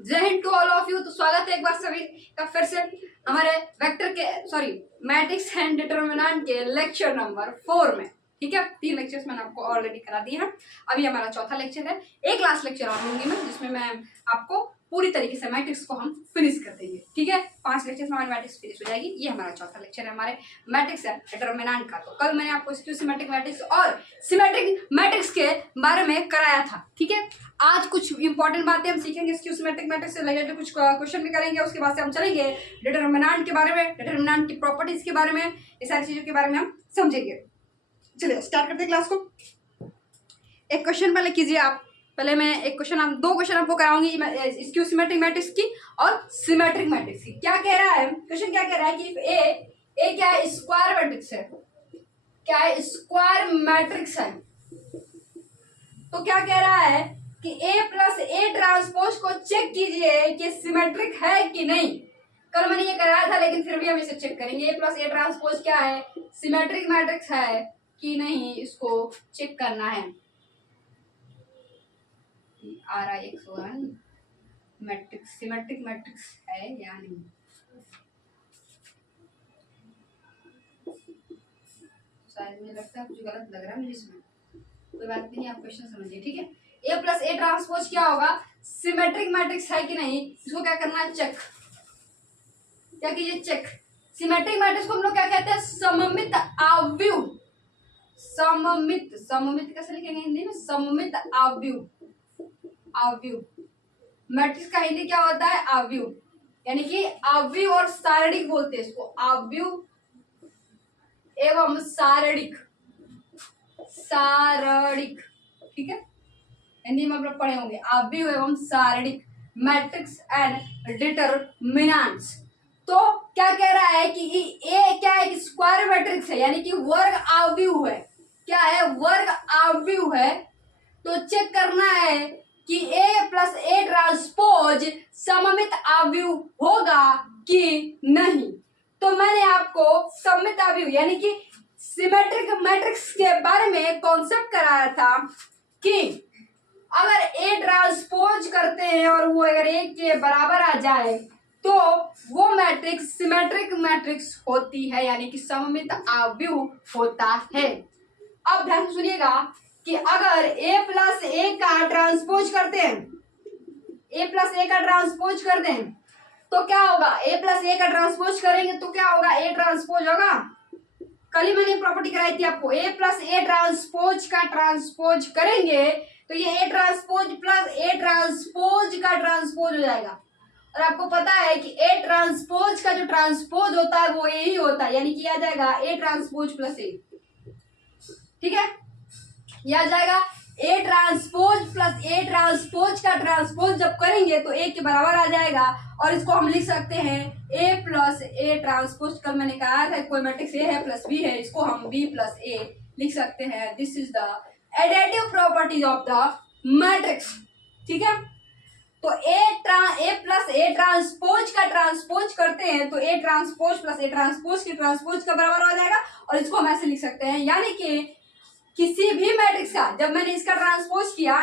जय Hind to all of you. तो स्वागत है एक बार सभी का फिर से हमारे वेक्टर के मैट्रिक्स एंड डिटरमिनेंट के लेक्चर नंबर 4 में। ठीक है, 3 लेक्चर्स मैंने आपको ऑलरेडी करा दिए हैं। अभी हमारा चौथा लेक्चर है। एक लास्ट लेक्चर और लूंगी मैं, जिसमें मैं आपको पूरी तरीके से मैट्रिक्स को हम फिनिश कर देंगे। ठीक है, 5 लेक्चर्स में हमारी मैट्रिक्स फिनिश हो जाएगी। ये हमारा चौथा लेक्चर है हमारे मैट्रिक्स एंड डिटरमिनेंट का। तो कल मैंने आपको स्क्यू सिमेट्रिक मैट्रिक्स और सिमेट्रिक मैट्रिक्स के बारे में कराया था। ठीक है, आज कुछ इंपॉर्टेंट बातें हम सीखेंगे स्क्यू सिमेट्रिक मैट्रिक्स से रिलेटेड, कुछ क्वेश्चन भी करेंगे। उसके बाद से हम चलेंगे डिटरमिनेंट के बारे में, डिटरमिनेंट की प्रॉपर्टीज के बारे में, ये सारी चीजों के बारे में हम समझेंगे। चलिए स्टार्ट करते हैं क्लास को। एक क्वेश्चन पहले कीजिए आप। पहले मैं एक क्वेश्चन, दो क्वेश्चन आपको कराऊंगी स्क्यू सिमेट्रिक मैट्रिक्स की और सिमेट्रिक मैट्रिक्स की। क्या कह रहा है क्वेश्चन, क्या कह रहा है कि ए क्या है, स्क्वायर मैट्रिक्स है। क्या है, स्क्वायर मैट्रिक्स है। तो क्या कह रहा है कि ए प्लस ए ट्रांसपोज को चेक कीजिए कि सिमेट्रिक है कि नहीं। कल मैंने ये कराया था, लेकिन फिर भी हम इसे चेक करेंगे। ए प्लस ए ट्रांसपोज क्या है, सिमेट्रिक मैट्रिक्स है कि नहीं, इसको चेक करना है। RIX1 मैट्रिक्स सिमेट्रिक मैट्रिक्स है या नहीं। शायद मुझे लगता है कुछ गलत लग रहा है मुझे इसमें, कोई बात नहीं, आप क्वेश्चन समझिए। ठीक है, ए प्लस ए ट्रांसपोज क्या होगा, सिमेट्रिक मैट्रिक्स है कि नहीं, इसको क्या करना है, चेक। क्या कीजिए, चेक। सिमेट्रिक मैट्रिक्स को हम लोग क्या कहते हैं, सममित आव्यूह। सममित कैसे लिखेंगे हिंदी में, सममित आव्यूह। मैट्रिक्स का हिंदी क्या होता है, आव्यूह। यानी कि आव्यूह और सारणिक बोलते हैं इसको, आव्यूह एवं सारणिक। ठीक है, हिंदी में आप लोग पढ़े होंगे, आव्यूह एवं सारणिक मैट्रिक्स एंड डिटरमिनेंट्स। तो क्या कह रहा है कि ए क्या है, स्क्वायर मैट्रिक्स है, यानी कि वर्ग आव्यूह है। क्या है, वर्ग आव्यूह है। तो चेक करना है कि ए प्लस ए ट्रांसपोज सममित आव्यूह होगा कि नहीं। तो मैंने आपको सममित आव्यूह यानी कि सिमेट्रिक मैट्रिक्स के बारे में कॉन्सेप्ट कराया था कि अगर ए ट्रांसपोज करते हैं और वो अगर ए के बराबर आ जाए तो वो मैट्रिक्स सिमेट्रिक मैट्रिक्स होती है, यानी कि सममित आव्यूह होता है। अब ध्यान से सुनिएगा कि अगर ए प्लस ए का ट्रांसपोज करते हैं, ए प्लस ए का ट्रांसपोज करते हैं तो क्या होगा, ए प्लस ए का ट्रांसपोज करेंगे तो क्या होगा, ए ट्रांसपोज होगा। कल ही मैंने प्रॉपर्टी कराई थी आपको, ए प्लस ए ट्रांसपोज का ट्रांसपोज करेंगे तो ये A transpose plus A transpose का ट्रांसपोज हो जाएगा। और आपको पता है कि ए ट्रांसपोज का जो ट्रांसपोज होता है वो ए ही होता है, यानी कि आ जाएगा ए ट्रांसपोज प्लस ए। ठीक है, यह आ जाएगा A transpose plus A transpose का ट्रांसपोज जब करेंगे तो ए के बराबर आ जाएगा। और इसको हम लिख सकते हैं ए प्लस ए ट्रांसपोज। कल मैंने कहा था कोई मैट्रिक्स ए है प्लस बी है, इसको हम बी प्लस ए लिख सकते हैं। This is the additive properties of the matrix. ठीक है, तो ए प्लस ए ट्रांसपोज का ट्रांसपोज करते हैं तो A transpose plus A transpose के ट्रांसपोज का बराबर हो जाएगा। और इसको हम ऐसे लिख सकते हैं, यानी कि किसी भी मैट्रिक्स का जब मैंने इसका ट्रांसपोज किया,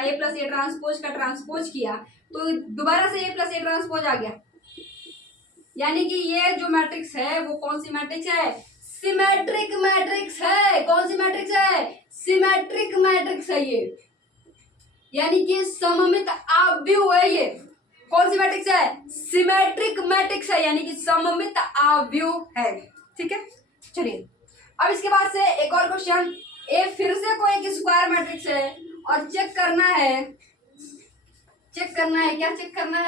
ए प्लस ए ट्रांसपोज का ट्रांसपोज किया तो दोबारा से ए प्लस ए ट्रांसपोज आ गया, यानी कि ये जो मैट्रिक्स है वो कौन सी मैट्रिक्स है, सिमेट्रिक मैट्रिक्स है। कौन सी मैट्रिक्स है, सिमेट्रिक मैट्रिक्स है ये, यानी कि सममित आव्यूह है ये। कौन सी मैट्रिक्स है, सिमेट्रिक मैट्रिक्स है, यानी कि सममित आव्यूह है। ठीक है, चलिए अब इसके बाद से एक और क्वेश्चन। ए फिर से कोई एक स्क्वायर मैट्रिक्स है और चेक करना है क्या चेक करना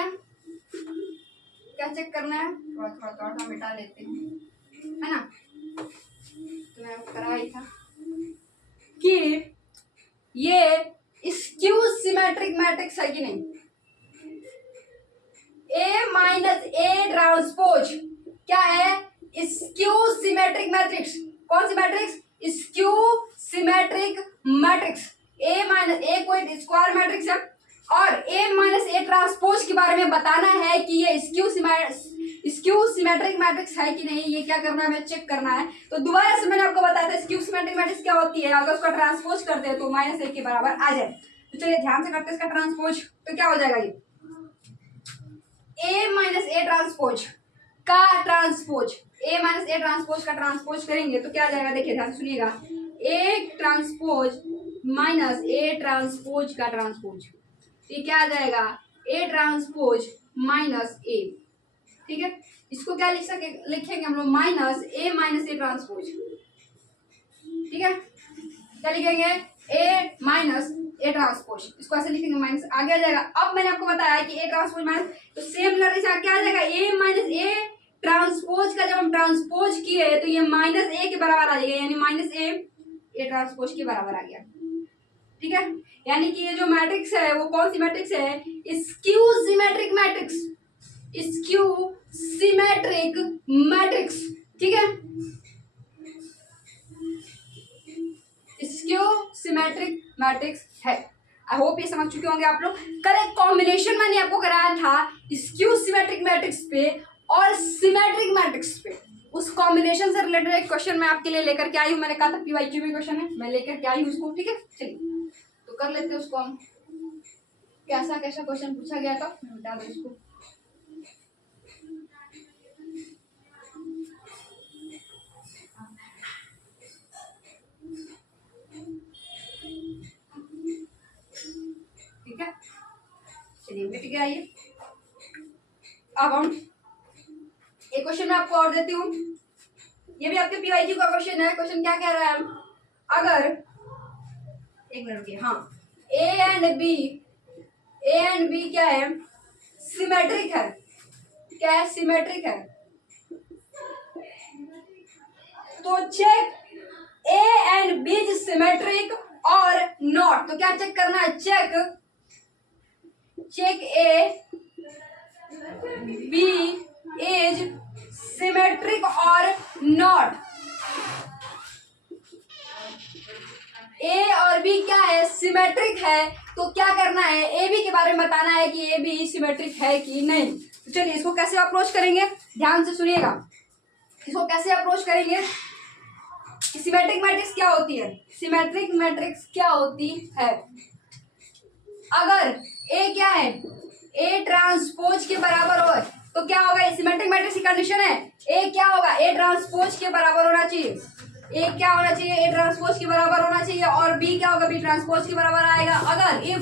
है, थोड़ा मिटा लेते हैं, है ना। तो मैं करा ही था कि ये स्क्यू सिमेट्रिक मैट्रिक्स है कि नहीं। ए माइनस ए ट्रांसपोज क्या है, स्क्यू सिमेट्रिक मैट्रिक्स। कौन सी matrix, skew symmetric matrix. A minus A कोई स्क्वायर मैट्रिक्स है और ए माइनस ए ट्रांसपोज के बारे में बताना है कि ये स्क्यू सिमेट्रिक मैट्रिक्स है कि नहीं। ये क्या करना है, हमें चेक करना है। तो दोबारा से मैंने आपको बताया था स्क्यू सिमेट्रिक मैट्रिक्स क्या होती है, अगर उसका ट्रांसपोज करते हैं तो माइनस ए के बराबर आ जाए। तो चलिए ध्यान से करते हैं इसका ट्रांसपोज। तो क्या हो जाएगा ये ए माइनस ए ट्रांसपोज का transpose, A minus A transpose का ट्रांसपोज करेंगे तो क्या आ जाएगा, देखिए ध्यान से सुनिएगा, A transpose minus A transpose का ट्रांसपोज, ये क्या आ जाएगा, ए ट्रांसपोज माइनस ए। ठीक है, इसको क्या लिखेंगे हम लोग, माइनस ए ट्रांसपोज। ठीक है, क्या लिखेंगे, ए माइनस ए ट्रांसपोज, इसको ऐसे लिखेंगे माइनस, आगे आ जाएगा। अब मैंने आपको बताया कि ए ट्रांसपोज माइनस, तो सेम लड़के से क्या आ जाएगा, ए माइनस ए ट्रांसपोज का जब हम ट्रांसपोज किए तो ये माइनस ए के बराबर आ जाएगा, यानी माइनस ए ट्रांसपोज के बराबर आ गया। ठीक है, यानी कि ये जो मैट्रिक्स है वो कौन सी मैट्रिक्स है, skew symmetric matrix, skew symmetric matrix. ठीक है, स्क्यू सिमेट्रिक मैट्रिक्स है। आई होप ये समझ चुके होंगे आप लोग। कल एक कॉम्बिनेशन मैंने आपको कराया था स्क्यू सिमेट्रिक मैट्रिक्स पे और सिमेट्रिक मैट्रिक्स पे, उस कॉम्बिनेशन से रिलेटेड एक क्वेश्चन मैं आपके लिए लेकर के आई हूँ। मैंने कहा था पीवाईक्यू में क्वेश्चन है, मैं लेकर के आई हूँ उसको। ठीक है, चलिए तो कर लेते हैं उसको हम, कैसा कैसा क्वेश्चन पूछा गया था मैं बता दूँ उसको। ठीक है, चलिए मिट गया ये। अब हम एक क्वेश्चन मैं आपको और देती हूँ, ये भी आपके पीवाईक्यू का क्वेश्चन है। क्वेश्चन क्या कह रहा है, अगर एक मिनट रुकिए, हाँ, ए एंड बी क्या है, सिमेट्रिक है। क्या है, सिमेट्रिक है। तो check A and B is symmetric or not. तो क्या चेक करना है, check A B is symmetric or not. A और बी क्या है, सिमेट्रिक है। तो क्या करना है, ए बी के बारे में बताना है कि ए बी सिमेट्रिक है कि नहीं। तो चलिए इसको कैसे अप्रोच करेंगे, ध्यान से सुनिएगा। इसको कैसे अप्रोच करेंगे, सिमेट्रिक मैट्रिक्स क्या होती है, सिमेट्रिक मैट्रिक्स क्या होती है, अगर ए क्या है, ए ट्रांसपोज के बराबर हो तो क्या होगा, सिमेट्रिक मैट्रिक्स की कंडीशन है, ए क्या होगा, ए ट्रांसपोज के बराबर होना चाहिए। ए क्या होना चाहिए, ए ट्रांसपोज के बराबर होना चाहिए। और बी क्या होगा, बी ट्रांसपोज के बराबर आएगा। अगर if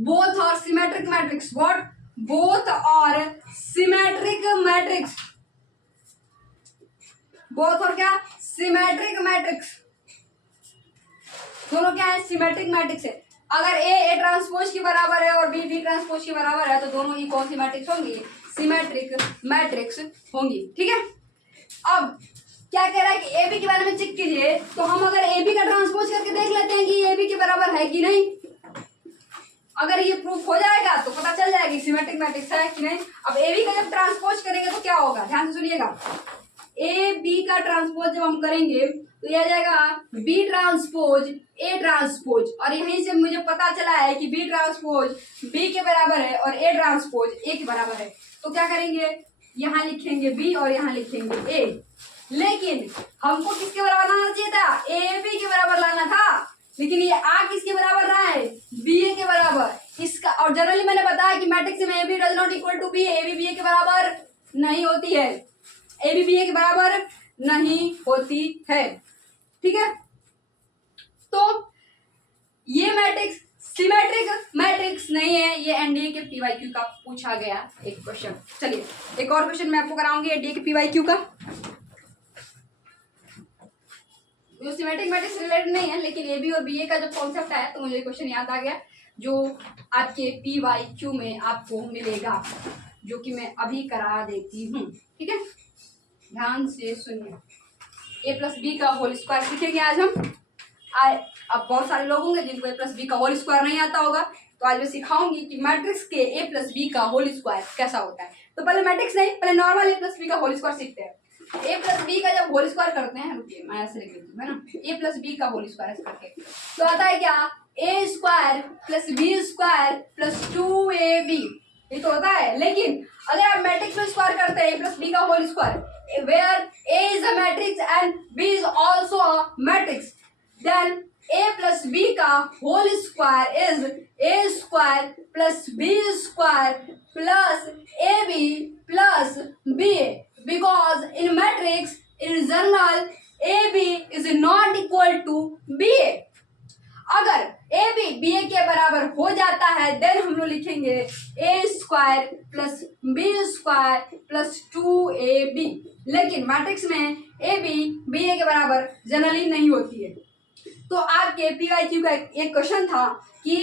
both are symmetric matrix, what, both are symmetric matrix, both और क्या, सिमेट्रिक मैट्रिक्स, दोनों क्या है, सिमेट्रिक मैट्रिक्स है। अगर ए ट्रांसपोज के बराबर है और बी ट्रांसपोज के बराबर है तो दोनों ही कौन सी मैट्रिक्स होंगी, सिमेट्रिक मैट्रिक्स होंगी। ठीक है, अब क्या कह रहा है कि ए बी के बारे में चेक कीजिए। तो हम अगर ए बी का ट्रांसपोज करके देख लेते हैं कि ए बी के बराबर है कि नहीं। अगर ये प्रूफ हो जाएगा तो पता चल जाएगी सिमेट्रिक मैट्रिक्स है कि नहीं। अब ए बी का जब ट्रांसपोज करेंगे तो क्या होगा, ध्यान से सुनिएगा। ए बी का ट्रांसपोज जब हम करेंगे तो ये आ जाएगा बी ट्रांसपोज ए ट्रांसपोज, और यहीं से मुझे पता चला है कि बी ट्रांसपोज बी के बराबर है और ए ट्रांसपोज ए के बराबर है। तो क्या करेंगे, यहाँ लिखेंगे बी और यहाँ लिखेंगे ए। लेकिन हमको किसके बराबर लाना चाहिए था, ए बी के बराबर लाना था, लेकिन ये आ किसके बराबर रहा है, बी ए के बराबर। इसका और जनरली मैंने बताया कि मैट्रिक्स में A B does not equal to B, A B B A के बराबर नहीं होती है, ए बी बी ए के बराबर नहीं होती है। ठीक है, तो ये मैट्रिक्स सिमेट्रिक मैट्रिक्स नहीं है। ये एनडीए के पीवाईक्यू का पूछा गया एक क्वेश्चन। चलिए एक और क्वेश्चन मैं आपको कराऊंगी एनडीए के पीवाईक्यू का, जो सिमेट्रिक मैट्रिक्स रिलेटेड नहीं है, लेकिन ए बी और बी ए का जब कॉन्सेप्ट आया तो मुझे क्वेश्चन याद आ गया जो आपके पीवाईक्यू में आपको मिलेगा, जो कि मैं अभी करा देती हूँ। ठीक है, ध्यान से सुनिए। ए प्लस बी का होल स्क्वायर सीखेंगे आज हम। अब बहुत सारे लोग होंगे जिनको ए प्लस बी का होल स्क्वायर नहीं आता होगा, तो आज मैं सिखाऊंगी कि मैट्रिक्स के ए प्लस बी का होल स्क्वायर कैसा होता है। तो पहले मैट्रिक्स नहीं, पहले नॉर्मल ए प्लस बी का होल स्क्वायर सीखते हैं। ए प्लस बी का जब होल स्क्वायर करते हैं, रुकिए मैं ऐसे लिख देती हूँ, है ना, ए प्लस बी का होल स्क्वायर ऐसे करके तो आता है क्या, A square plus B square plus 2ab, ये तो होता है। लेकिन अगर आप मैट्रिक्स में स्क्वायर करते हैं ए प्लस बी का whole square, where A is a matrix and B is also a matrix, then A plus B का whole square is A square plus B square plus A B plus B A, because in matrix in general A B is not equal to B A. अगर A B B A के बराबर हो जाता है then हम लोग लिखेंगे A square plus B square plus 2ab। लेकिन मैट्रिक्स में ए बी बी ए के बराबर जनरली नहीं होती है। तो आपके PYQ का एक क्वेश्चन था कि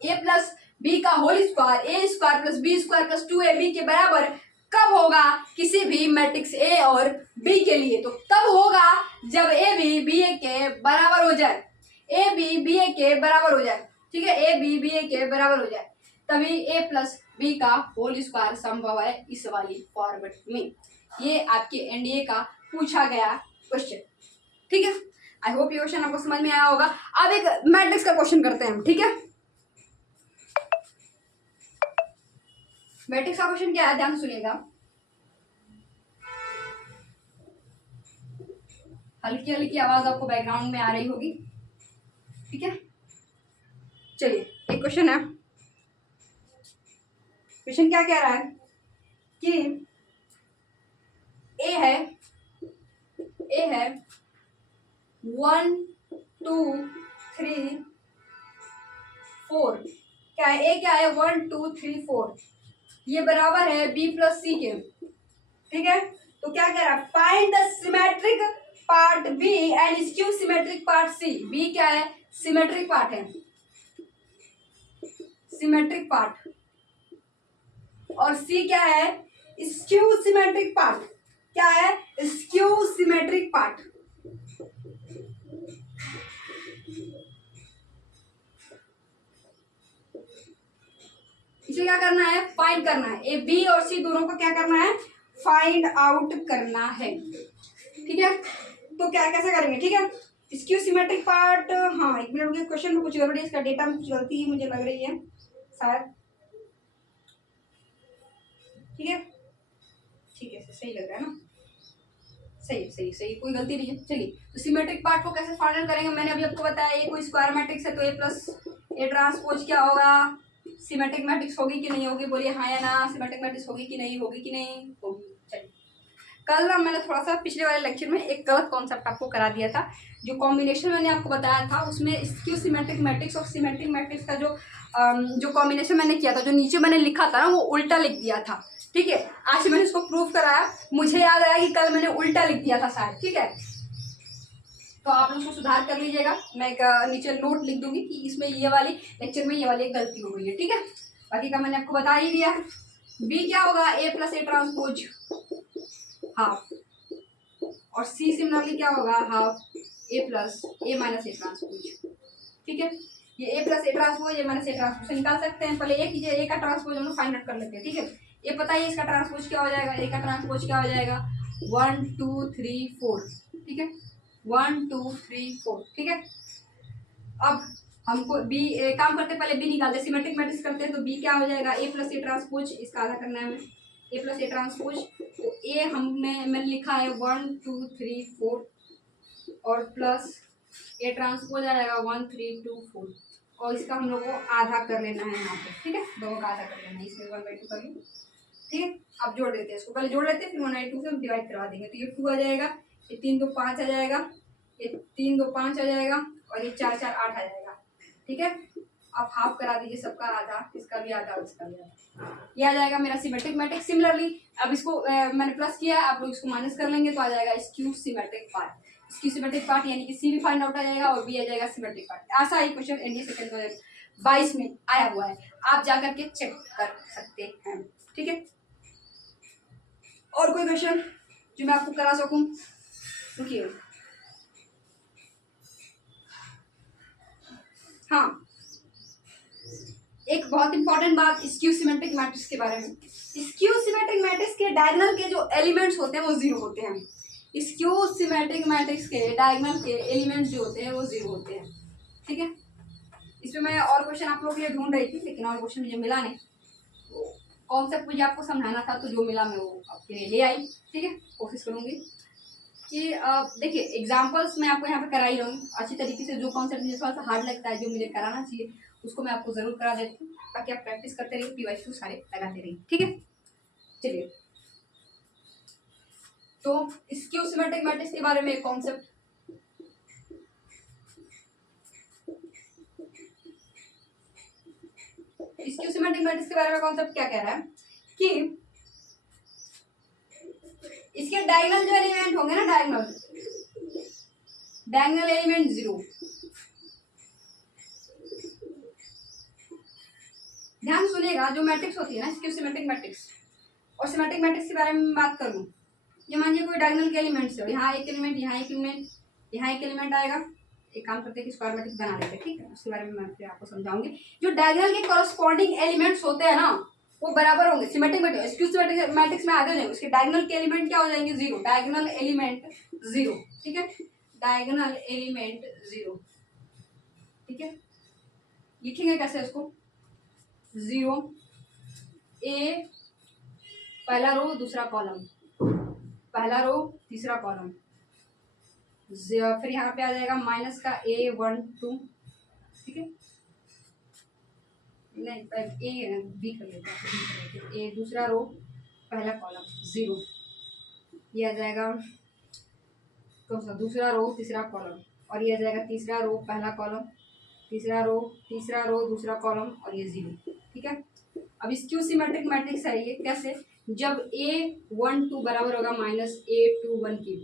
ए प्लस बी का whole square A square plus B square plus 2ab के बराबर कब होगा किसी भी मैट्रिक्स ए और बी के लिए। तो तब होगा जब ए बी बी ए के बराबर हो जाए, ए बी बी ए के बराबर हो जाए, ठीक है, ए बी बी ए के बराबर हो जाए, तभी ए प्लस बी का होल स्क्वायर संभव है इस वाली फॉर्मेट में। ये आपके एनडीए का पूछा गया क्वेश्चन, ठीक है। आई होप ये क्वेश्चन आपको समझ में आया होगा। अब एक मैट्रिक्स का क्वेश्चन करते हैं हम, ठीक है। मैट्रिक्स का क्वेश्चन क्या है, ध्यान से सुनिएगा। हल्की हल्की आवाज आपको बैकग्राउंड में आ रही होगी, ठीक है। चलिए एक क्वेश्चन है। क्वेश्चन क्या कह रहा है कि ए है 1 2 3 4। क्या है ए, क्या है 1 2 3 4, ये बराबर है बी प्लस सी के, ठीक है। तो क्या कह रहा है, find the symmetric part B and skew symmetric part C. B क्या है, सिमेट्रिक पार्ट है, सिमेट्रिक पार्ट, और सी क्या है, स्क्यू सिमेट्रिक पार्ट। क्या है, स्क्यू सिमेट्रिक पार्ट। इसे क्या करना है, फाइंड करना है। ए बी और सी दोनों को क्या करना है, फाइंड आउट करना है, ठीक है। तो क्या कैसे करेंगे, ठीक है। स्क्यू सिमेट्रिक पार्ट, हाँ एक मिनट रुकिए, क्वेश्चन में कुछ गड़बड़ी, इसका डेटा में कुछ गलती मुझे लग रही है शायद, ठीक है, ठीक है, सही लग रहा है ना, सही सही सही, कोई गलती नहीं है। चलिए तो सिमेट्रिक पार्ट को कैसे फाइंड करेंगे, मैंने अभी आपको बताया ये कोई स्क्वायर मैट्रिक्स है तो ए प्लस ए ट्रांसपोज क्या होगा, सिमेट्रिक मैट्रिक्स होगी कि नहीं होगी, बोलिए हाँ या ना, सिमेट्रिक मैट्रिक्स होगी कि नहीं होगी, कि नहीं होगी। चलिए कल ना मैंने थोड़ा सा पिछले वाले लेक्चर में एक गलत कॉन्सेप्ट आपको करा दिया था। जो कॉम्बिनेशन मैंने आपको बताया था उसमें स्क्यू सिमेट्रिक मैट्रिक्स और सिमेट्रिक मैट्रिक्स का जो कॉम्बिनेशन मैंने किया था, जो नीचे मैंने लिखा था ना, वो उल्टा लिख दिया था, ठीक है। आज मैंने इसको प्रूफ कराया, मुझे याद आया कि कल मैंने उल्टा लिख दिया था शायद, ठीक है। तो आप लोग उसको सुधार कर लीजिएगा, मैं एक नीचे नोट लिख दूंगी कि इसमें ये वाली लेक्चर में ये वाली एक गलती हो गई है, ठीक है। बाकी का मैंने आपको बता ही दिया है। बी क्या होगा, A plus A transpose half, और सी सिमिलरली क्या होगा, half A plus A minus A transpose, ठीक है। ये A plus A transpose A minus A transpose से निकाल सकते हैं। पहले ए कीजिए, ए का ट्रांसपोज हम लोग फाइंड आउट कर लेते हैं, ठीक है। ये पता है इसका ट्रांसपोज क्या हो जाएगा, ए का ट्रांसपोज क्या हो जाएगा, 1 2 3 4, ठीक है, 1 2 3 4, ठीक है। अब हमको बी काम करते पहले बी निकालते, सिमेट्रिक मैट्रिक्स करते हैं तो बी क्या हो जाएगा, ए प्लस ए ट्रांसपोज, इसका आधा करना है हमें, ए प्लस ए ट्रांसपोज। तो ए मैंने लिखा है 1 2 3 4 और प्लस ए ट्रांसपोज आ जाएगा 1 3 2 4, और इसका हम लोग को आधा कर लेना है यहाँ पे, ठीक है, दोनों का आधा कर लेना है, इसमें 1/2 कर लूँ, ठीक है। अब जोड़ देते हैं, इसको पहले जोड़ लेते हैं फिर 1/2 से हम डिवाइड करवा देंगे। तो ये 2 आ जाएगा, ये 3 2 5 आ जाएगा, ये 3 2 5 आ जाएगा, और ये 4 4 8 आ जाएगा, ठीक है। अब हाफ करा दीजिए, सबका आधा, इसका भी आधा और इसका भी आधा, ये आ जाएगा मेरा सिमेट्रिक मैट्रिक्स। सिमिलरली अब इसको मैंने प्लस किया है, आप लोग इसको माइनस कर लेंगे तो आ जाएगा skew symmetric part. Skew symmetric part यानी कि सी भी फाइंड आउट आ जाएगा और बी आ जाएगा सिमेट्रिक पार्ट। ऐसा ही क्वेश्चन एनडीए सेकंड 2022 में आया हुआ है, आप जाकर के चेक कर सकते हैं, ठीक है। और कोई क्वेश्चन जो मैं आपको करा सकूं, रुकिए। हाँ, एक बहुत इंपॉर्टेंट बात स्क्यू सिमेट्रिक मैट्रिक्स के बारे में। स्क्यू सिमेट्रिक मैट्रिक्स के डायगोनल के जो एलिमेंट्स होते हैं वो 0 होते हैं। स्क्यू सिमेट्रिक मैट्रिक्स के डायगोनल के एलिमेंट्स जो होते हैं वो 0 होते हैं, ठीक है। इसमें मैं और क्वेश्चन आप लोगों के लिए ढूंढ रही थी लेकिन और क्वेश्चन मुझे मिला नहीं, तो कॉन्सेप्ट मुझे आपको समझाना था, तो जो मिला मैं वो आपके लिए ले आई, ठीक है, कोशिश करूंगी। कि देखिए एग्जाम्पल्स मैं आपको यहाँ पे करा ही रहूँगी अच्छी तरीके से। जो कॉन्सेप्ट मुझे थोड़ा सा हार्ड लगता है, जो मुझे कराना चाहिए, उसको मैं आपको जरूर करा देती हूँ, ताकि आप प्रैक्टिस करते रहिए, PYQ सारे लगाते रहिए, ठीक है। चलिए, तो स्क्यू सिमेट्रिक मैट्रिक्स के बारे में एक कॉन्सेप्ट, स्क्यू सिमेट्रिक मैट्रिक्स के बारे में कॉन्सेप्ट क्या कह रहा है कि इसके डायगोनल जो एलिमेंट होंगे ना, डायगोनल एलिमेंट 0, ध्यान सुनिएगा। जो मैट्रिक्स होती है ना, स्क्यू सिमेट्रिक मैट्रिक्स और सिमेट्रिक मैट्रिक्स के बारे में बात करूं, ये मानिए कोई डायगोनल के एलिमेंट्स है, यहाँ एक एलिमेंट, यहाँ एक एलिमेंट, यहाँ एक एलिमेंट आएगा। एक काम करते हैं कि स्क्वायर मैट्रिक्स बना लेते हैं, ठीक है, उसके बारे में मैं फिर आपको समझाऊंगी। जो डायगोनल के कॉरस्पॉन्डिंग एलिमेंट्स होते हैं ना, वो बराबर होंगे। Symmetric matrix, skew symmetric matrix में आगे जाएंगे, उसके डायगोनल के एलिमेंट क्या हो जाएंगे? 0, डायगोनल एलिमेंट 0, ठीक है, डायगोनल एलिमेंट 0, ठीक है। लिखेंगे कैसे उसको? 0 ए, पहला रो दूसरा कॉलम, पहला रो तीसरा कॉलम, फिर यहाँ पे आ जाएगा माइनस का A1 2, ठीक है, नहीं ए बी कर लेते हैं, ए दूसरा रो पहला कॉलम 0, ये आ जाएगा कौन सा? दूसरा रो तीसरा कॉलम, और ये आ जाएगा तीसरा रो पहला कॉलम, तीसरा रो दूसरा कॉलम, और ये 0, ठीक है। अब स्क्यू सिमेट्रिक मैट्रिक्स है ये कैसे? जब A1 2 बराबर होगा माइनस A2 1 की,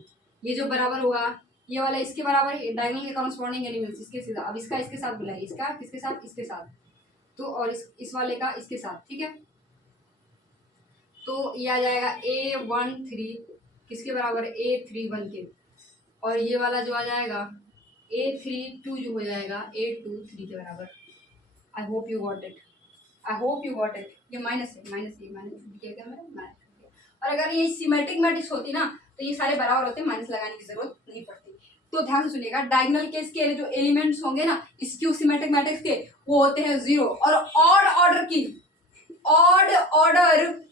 ये जो बराबर होगा, ये वाला इसके बराबर, डायगोनल के कॉरस्पॉन्डिंग एलिमेंट्स इसके साथ, अब इसका इसके साथ बुलाइए, इसका किसके साथ? इसके साथ, तो और इस वाले का इसके साथ, ठीक है। तो ये आ जाएगा A1 3 किसके बराबर? A3 1 के, और ये वाला जो आ जाएगा A3 2 जो हो जाएगा A2 3 के बराबर। I hope you got it, I hope you got it. ये माइनस है, माइनस ये माइनस क्या मैंने, और अगर ये सिमेट्रिक मैट्रिक्स होती ना, तो ये सारे बराबर होते, माइनस लगाने की जरूरत नहीं पड़ती। तो ध्यान से सुनिएगा, डायगोनल के इसके जो एलिमेंट्स होंगे ना स्क्यू सिमेट्रिक मैट्रिक्स के, वो होते हैं 0, और odd order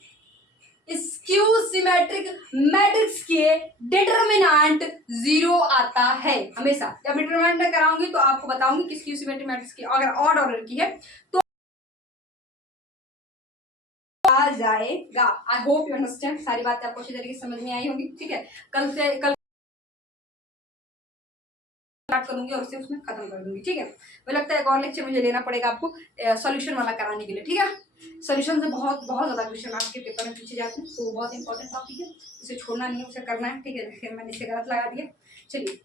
skew symmetric matrix के डिटरमिनेंट 0 आता है हमेशा। जब डिटरमिनेंट में कराऊंगी तो आपको बताऊंगी कि स्क्यू सिमेट्रिक मैट्रिक्स की अगर ऑड ऑर्डर की है तो आ जाएगा। आई होप यू अंडरस्टैंड, सारी बातें आपको अच्छी तरीके से समझ में आई होगी, ठीक है। कल स्टार्ट करूंगी और उसे उसमें खत्म कर दूंगी, ठीक है। मुझे लगता है एक और लेक्चर मुझे लेना पड़ेगा आपको सॉल्यूशन वाला कराने के लिए, ठीक है। सॉल्यूशन से बहुत ज्यादा क्वेश्चन आपके पेपर में पूछे जाते हैं, तो बहुत इंपॉर्टेंट टॉपिक है, उसे छोड़ना नहीं है, उसे करना है, ठीक है। फिर मैंने इसे गलत लगा दिया। चलिए,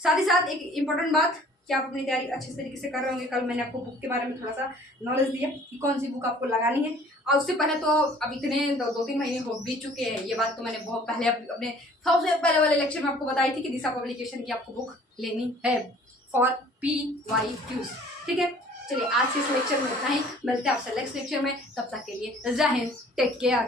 साथ ही साथ एक इम्पोर्टेंट बात कि आप अपनी तैयारी अच्छे तरीके से कर रहे होंगे। कल मैंने आपको बुक के बारे में थोड़ा सा नॉलेज दिया कि कौन सी बुक आपको लगानी है, और उससे पहले तो अब इतने 2-3 महीने हो बीत चुके हैं, ये बात तो मैंने बहुत पहले अपने सबसे पहले वाले लेक्चर में आपको बताई थी कि दिशा पब्लिकेशन की आपको बुक लेनी है फॉर PYQs, ठीक है। चलिए, आज के इस लेक्चर में इतना ही, मिलते हैं आपसे नेक्स्ट लेक्चर में, तब तक के लिए जय हिंद, टेक केयर।